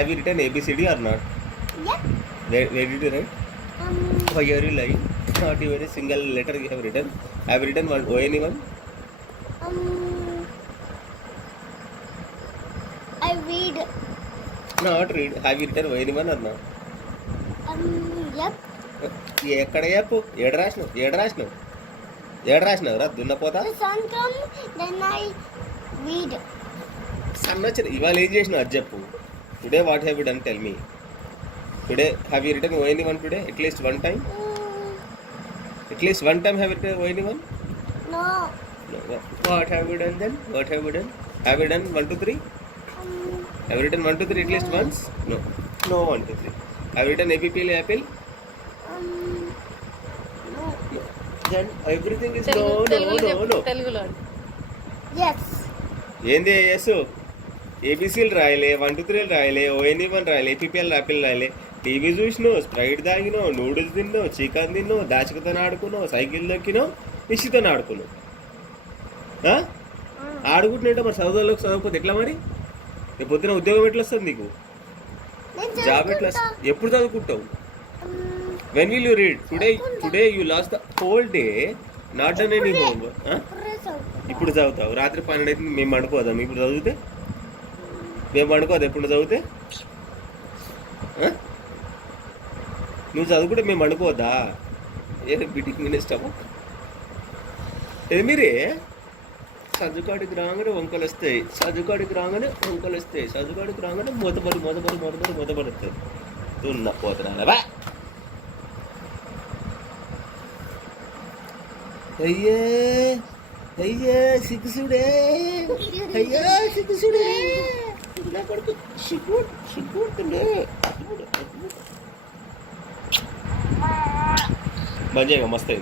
Have you written ABCD or not? Yeah. Where did you write? Why are you lying? Not even a single letter you have written. Have you written one? Anyone? I read. Not read. Have you written anyone or not? Yep. ఎక్కడ చెప్పు ఏడు రాసినావు రా దున్నపోతా The sun come, then I read. సన్న వచ్చిన ఇవాళ ఏం చేసినావు అది చెప్పు today what have you done tell me today have you return anyone today at least one time have you return anyone No. What have you done then have you done 1 2 3 have you return 1 2 3 at least once no 1 2 3 have you return APL apple No. then everything is no తెలుగులో Yes. ఏంది yes ఏబిసిలు రాయలే 1 2 3 రాయలే ONE1 రాయలే APL Apple రాయలే TV చూసినావు Sprite తాగినావు noodles తిన్నావు chicken తిన్నావు దాచికతో ఆడుకున్నావు cycle దొక్కినావు నిశ్చితో ఆడుకున్నావు ఆడుకుంటున్నట్టే మరి చదువులోకి చదవకపోతే ఎట్లా మరి రేపు పొద్దున ఉద్యోగం ఎట్లా వస్తుంది నీకు జాబ్ ఎట్లా ఎప్పుడు చదువుకుంటావు when will you read today you lost the whole day not done any home ఇప్పుడు చదువుతావు రాత్రి 12 అయితే మేము పండుకోదాం ఇప్పుడు చదివితే మేము పండుకోదు ఎప్పుడు చదివితే నువ్వు చదువుకుంటే మేము పండుకోవద్దా ఏ బిటింగ్ మినిస్టర్ ఏది మీరే చదువుకాడికి రాగానే వంకలు వస్తాయి చదువుకాడికి రాగానే మొదపడి వస్తుంది తున్న పోతున్నా అయ్యే సిగ్గుసుడే నా కొడుకు సిగ్గుతుండే మంచిగా మస్తు